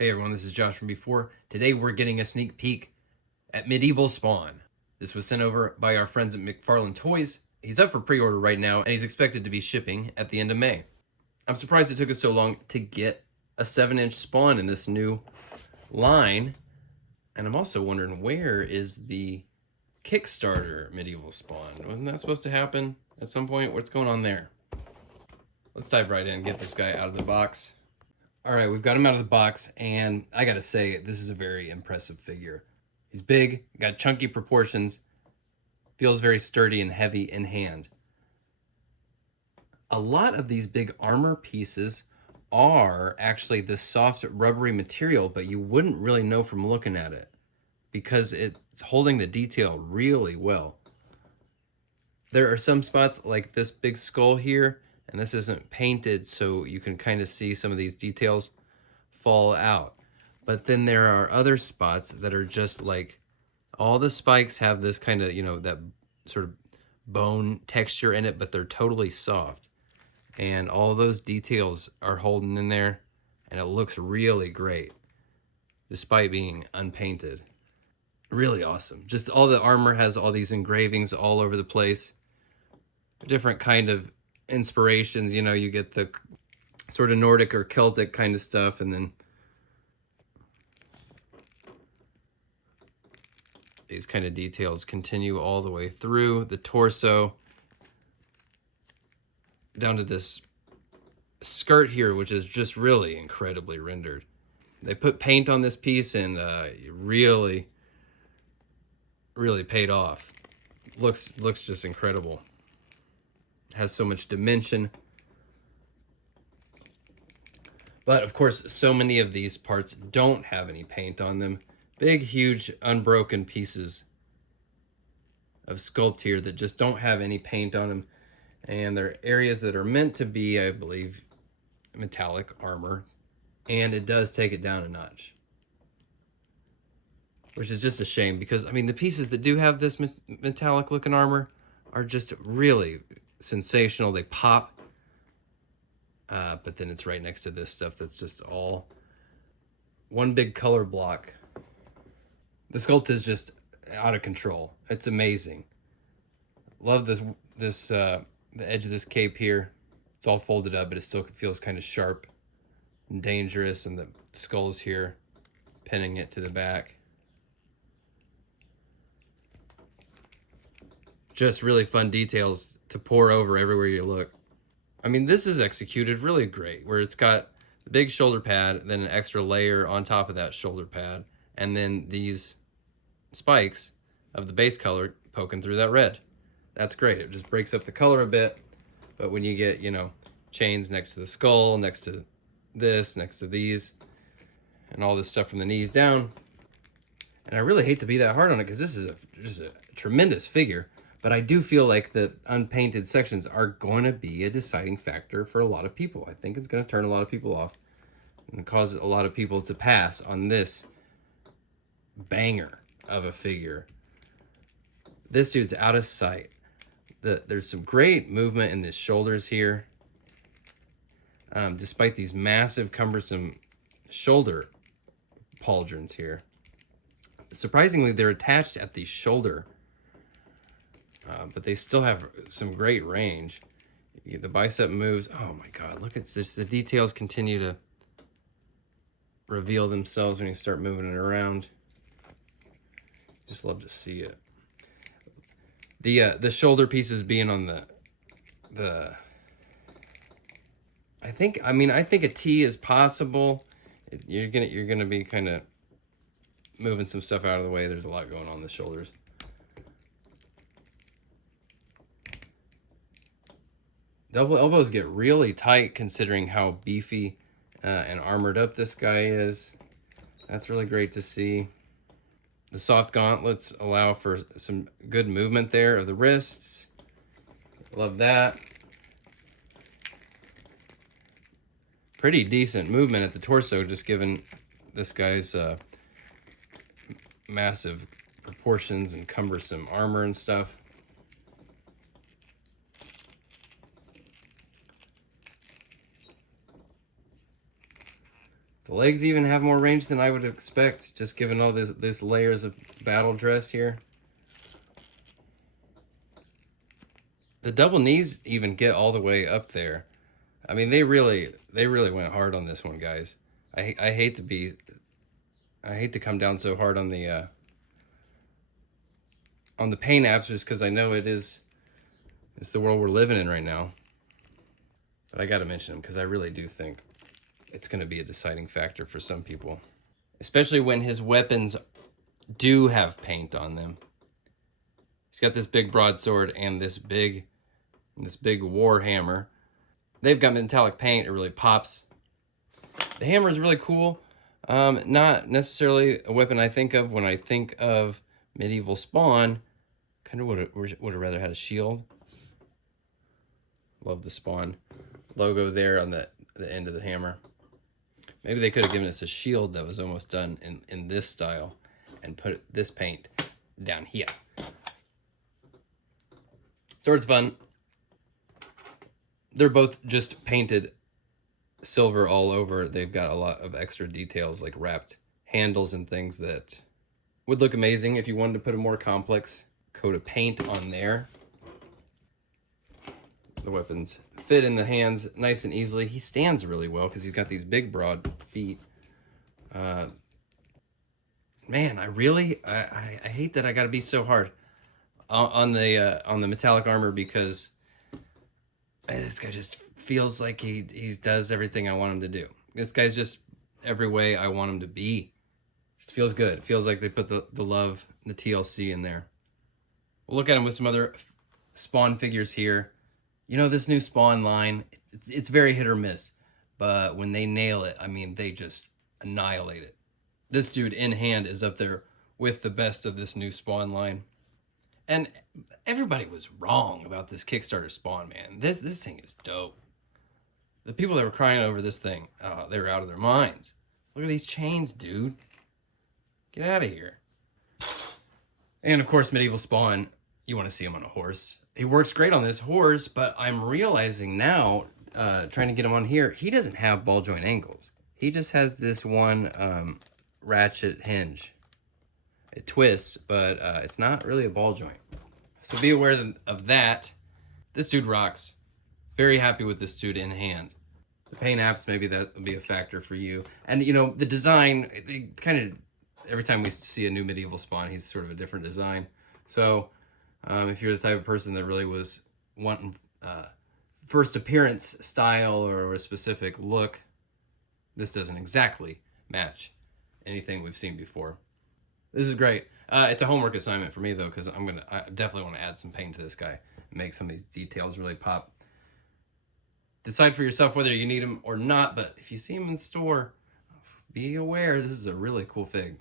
Hey everyone, this is Josh from before. Today we're getting a sneak peek at Medieval Spawn. This was sent over by our friends at McFarlane Toys. He's up for pre-order right now, and he's expected to be shipping at the end of May. I'm surprised it took us so long to get a 7-inch Spawn in this new line, and I'm also wondering, where is the Kickstarter Medieval Spawn? Wasn't that supposed to happen at some point? What's going on there? Let's dive right in and get this guy out of the box. All right, we've got him out of the box, and I gotta say, this is a very impressive figure. He's big, got chunky proportions, feels very sturdy and heavy in hand. A lot of these big armor pieces are actually this soft rubbery material, but you wouldn't really know from looking at it because it's holding the detail really well. There are some spots like this big skull here, and this isn't painted, so you can kind of see some of these details fall out. But then there are other spots that are just like, all the spikes have this kind of, that sort of bone texture in it, but they're totally soft. And all those details are holding in there, and it looks really great, despite being unpainted. Really awesome. Just all the armor has all these engravings all over the place. Different kind of inspirations, you get the sort of Nordic or Celtic kind of stuff, and then these kind of details continue all the way through the torso down to this skirt here, which is just really incredibly rendered. They put paint on this piece, and really paid off. Looks just incredible. Has so much dimension. But of course, so many of these parts don't have any paint on them. Big, huge, unbroken pieces of sculpt here that just don't have any paint on them. And there are areas that are meant to be, I believe, metallic armor. And it does take it down a notch, which is just a shame because, I mean, the pieces that do have this metallic looking armor are just really sensational. They pop. But then it's right next to this stuff that's just all one big color block. The sculpt is just out of control. It's amazing. Love this the edge of this cape here. It's all folded up, but it still feels kind of sharp and dangerous, and the skull's here, pinning it to the back. Just really fun details to pour over everywhere you look. I mean, this is executed really great, where it's got the big shoulder pad, then an extra layer on top of that shoulder pad, and then these spikes of the base color poking through that red. That's great. It just breaks up the color a bit, but when you get, chains next to the skull, next to this, next to these, and all this stuff from the knees down, and I really hate to be that hard on it because this is just a tremendous figure. But I do feel like the unpainted sections are going to be a deciding factor for a lot of people. I think it's going to turn a lot of people off and cause a lot of people to pass on this banger of a figure. This dude's out of sight. There's some great movement in the shoulders here. Despite these massive, cumbersome shoulder pauldrons here. Surprisingly, they're attached at the shoulder. But they still have some great range. The bicep moves. Oh my God, look at this. The details continue to reveal themselves when you start moving it around. Just love to see it. The shoulder pieces being on the I think a T is possible. You're gonna be kind of moving some stuff out of the way. There's a lot going on the shoulders. Double elbows get really tight considering how beefy and armored up this guy is. That's really great to see. The soft gauntlets allow for some good movement there of the wrists. Love that. Pretty decent movement at the torso, just given this guy's massive proportions and cumbersome armor and stuff. The legs even have more range than I would expect, just given all this layers of battle dress here. The double knees even get all the way up there. I mean, they really went hard on this one, guys. I hate to come down so hard on the paint apps, just because I know it's the world we're living in right now. But I got to mention them because I really do think it's going to be a deciding factor for some people, especially when his weapons do have paint on them. He's got this big broadsword and this big war hammer. They've got metallic paint. It really pops. The hammer is really cool. Not necessarily a weapon I think of when I think of medieval Spawn. Kind of would have rather had a shield. Love the Spawn logo there on the end of the hammer. Maybe they could have given us a shield that was almost done in this style and put this paint down here. Sword's fun. They're both just painted silver all over. They've got a lot of extra details like wrapped handles and things that would look amazing if you wanted to put a more complex coat of paint on there. The weapons fit in the hands nice and easily. He stands really well because he's got these big broad feet. Man, I hate that I got to be so hard on the metallic armor, because this guy just feels like he does everything I want him to do. This guy's just every way I want him to be. Just feels good. It feels like they put the love, the TLC in there. We'll look at him with some other Spawn figures here. You know, this new Spawn line, it's very hit or miss. But when they nail it, I mean, they just annihilate it. This dude in hand is up there with the best of this new Spawn line. And everybody was wrong about this Kickstarter Spawn, man. This thing is dope. The people that were crying over this thing, they were out of their minds. Look at these chains, dude. Get out of here. And of course, medieval Spawn, you want to see him on a horse. He works great on this horse, but I'm realizing now, trying to get him on here, he doesn't have ball joint angles. He just has this one ratchet hinge. It twists, but it's not really a ball joint. So be aware of that. This dude rocks. Very happy with this dude in hand. The paint apps, maybe that will be a factor for you. And, you know, the design, they kind of, every time we see a new medieval Spawn, he's sort of a different design. So if you're the type of person that really was wanting first appearance style or a specific look, this doesn't exactly match anything we've seen before. This is great. It's a homework assignment for me, though, because I definitely want to add some paint to this guy and make some of these details really pop. Decide for yourself whether you need him or not, but if you see him in store, be aware this is a really cool fig.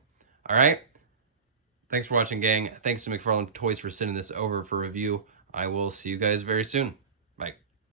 All right? Thanks for watching, gang. Thanks to McFarlane Toys for sending this over for review. I will see you guys very soon. Bye.